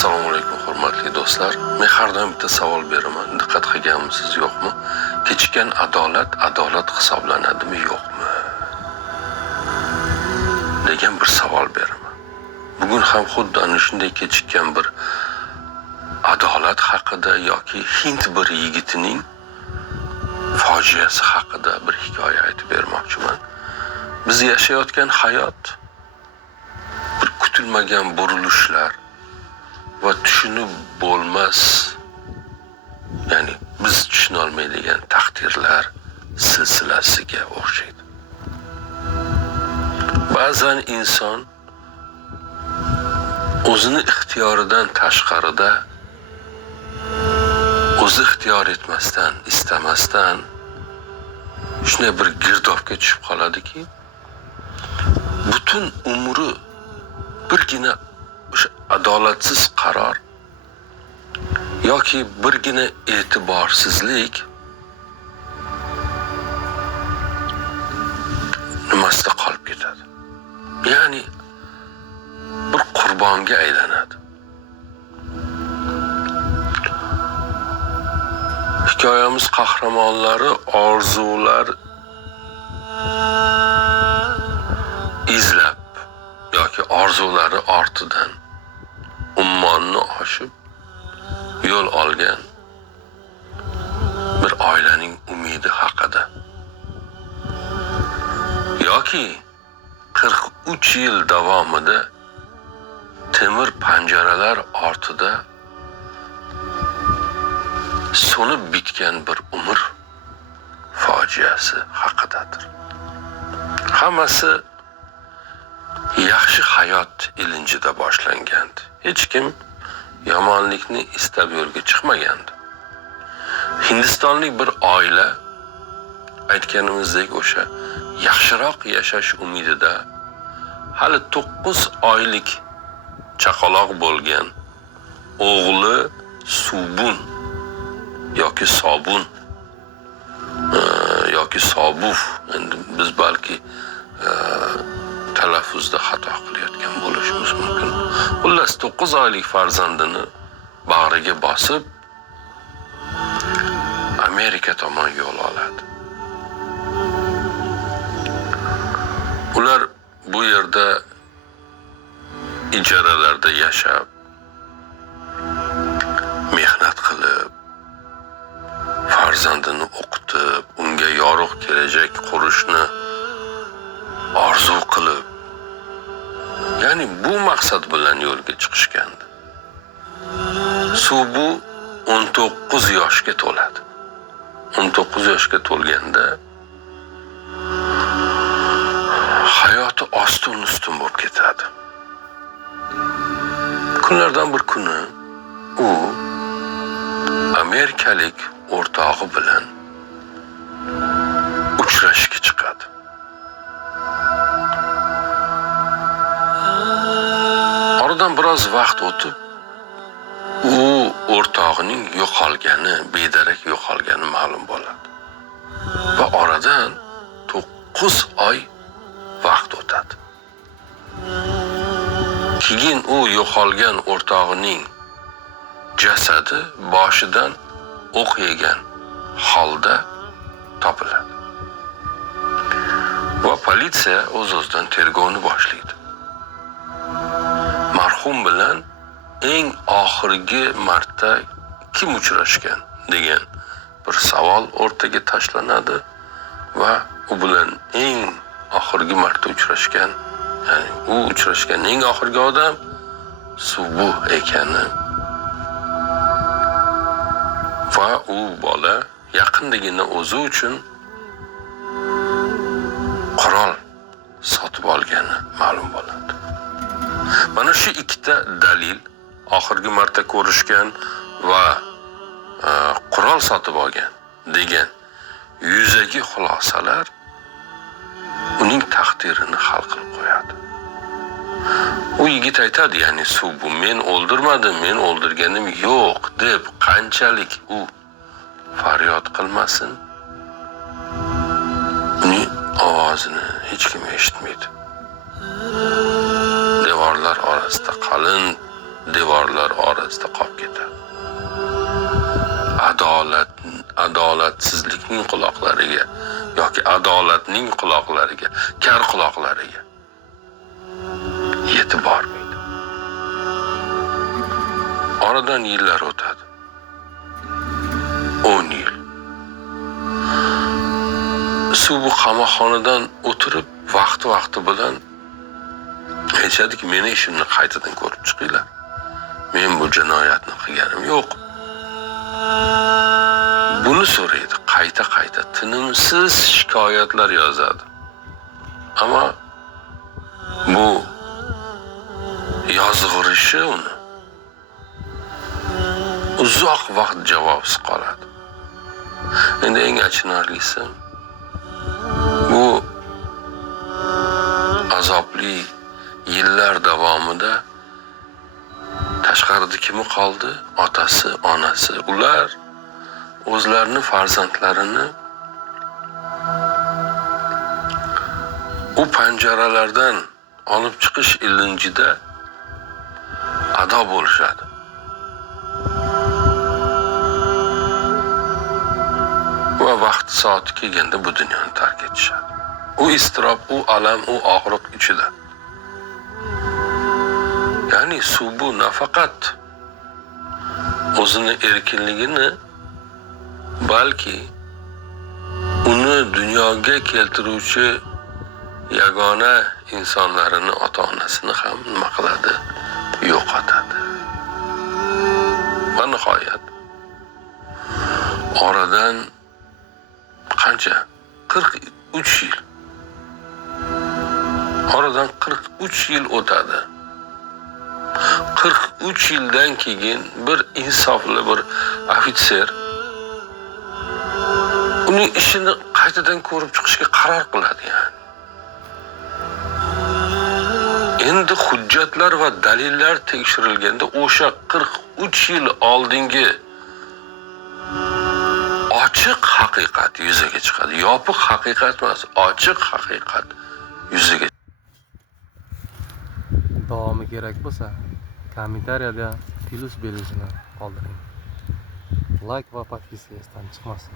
Assalomu alaykum hurmatli do'stlar. Men har doim bitta savol beraman. Diqqat qilganmisiz yo'qmi? Kechikkan adolat hisoblanadimi yo'qmi? degan bir savol beraman. Bugun ham xuddi ana shunday kechikkan bir adolat haqida yoki Hind bir yigitining fojiasi haqida bir hikoya aytib bermoqchiman. Biz yashayotgan hayot bir kutilmagan burilishlar va tushunib bo'lmas, ya'ni biz tushuna olmaydigan taqdirlar silsilasiga o'xshaydi. Ba'zan inson o'zini ixtiyoridan tashqarida, o'zi ixtiyor etmasdan, istamasdan shunday bir girdobga tushib qoladiki, butun umri birgina o'sha adolatsiz qaror yoki birgina e'tiborsizlik nimasida qolib ketadi. Ya'ni bir qurbonga aylanadi. Hikoyamiz qahramonlari orzular izlab yoki orzulari ortidan ummonni oshib yo'l olgan bir oilaning umidi haqida. Yoki 43 yil davomida temir panjaralar ortida so'nib bitgan bir umr fojiasi haqidadir. Hammasi yaxshi hayot ilinjida boshlangandi. Hech kim yomonlikni istab yo'lga chiqmagandi. Hindistonlik bir oila aytganimizdek o'sha yaxshiroq yashash umidida hali 9 oylik chaqaloq bo'lgan o'g'li Subun yoki Sobun yoki Sobuf, endi biz balki talaffuzda xato qilayotgan bo'lishimiz mumkin. Xullas 9 oylik farzandini bag'riga bosib Amerika tomon yo'l oladi. Ular bu yerda ijaralarda yashab, mehnat qilib, farzandini o'qitib, unga yorug' kelajak qurishni orzu qilib, ya'ni bu maqsad bilan yo'lga chiqishgandi. Subu 19 yoshga to'ladi. 19 yoshga to'lganda hayoti ostin-ustun bo'lib ketadi. Kunlardan bir kuni u amerikalik o'rtog'i bilan uchrashishga chiqadi. Oradan biroz vaqt o'tib, u o'rtog'ining yo'qolgani, bedarak yo'qolgani ma'lum bo'ladi. Va oradan 9 oy vaqt o'tadi. Keyin u yo'qolgan o'rtog'ining jasadi boshidan o'q yegan holda topiladi. Va politsiya o'z-o'zidan tergovni boshlaydi. Marhum bilan eng oxirgi marta kim uchrashgan degan bir savol o'rtaga tashlanadi va u bilan eng oxirgi marta uchrashgan, ya'ni u uchrashgan eng oxirgi odam Subu ekani va u bola yaqindagina o'zi uchun qurol sotib olgani ma'lum bo'ladi. Mana shu ikkita dalil, oxirgi marta ko'rishgan va qurol sotib olgan degan yuzaki xulosalar uning taqdirini hal qilib qo'yadi. U yigit aytadi, ya'ni Subu men o'ldirmadim, men o'ldirganim yo'q deb qanchalik u faryod qilmasin, uning ovozini hech kim eshitmaydi. Devorlar orasida qalin devorlar orasida qolib ketadi. Adolatsizlikning quloqlariga yoki adolatning quloqlariga, kar quloqlariga yetib bormaydi. Oradan yillar o'tadi. 10 yil. Suv bu qamoqxonadan o'tirib vaqti bilan aytadiki, meni ishimni qaytadan ko'rib chiqinglar. Men bu jinoyatni qilganim yo'q. Buni so'raydi, qayta tinimsiz shikoyatlar yozadi. Ammo bu yozg'irishi uni uzoq vaqt javobsiz qoladi. Endi eng achinarlisi bu azobli yillar davomida tashqarida kimi qoldi? Otasi, onasi. Ular o'zlarini farzandlarini u panjaralardan olib chiqish ilinjida ado bo'lishadi. Va vaqti soati kelganda bu dunyoni tark etishadi. U iztirob, u alam, u og'riq ichida. Ya'ni suv bu nafaqat o'zini erkinligini, balki uni dunyoga keltiruvchi yagona insonlarini, ota-onasini ham nima qiladi? Yo'qotadi. Va nihoyat oradan qancha? 43 yil. Oradan 43 yil o'tadi. 43 yildan keyin bir insofli bir ofitser uning ishini qaytadan ko'rib chiqishga qaror qiladi yani. Endi hujjatlar va dalillar tekshirilganda o'sha 43 yil oldingi ochiq haqiqat yuzaga chiqadi. Yopiq haqiqat emas, ochiq haqiqat yuzaga. Davomi kerak bo'lsa, kommentariyada plus belgisini qoldiring. Like va podpiska esdan chiqmasin.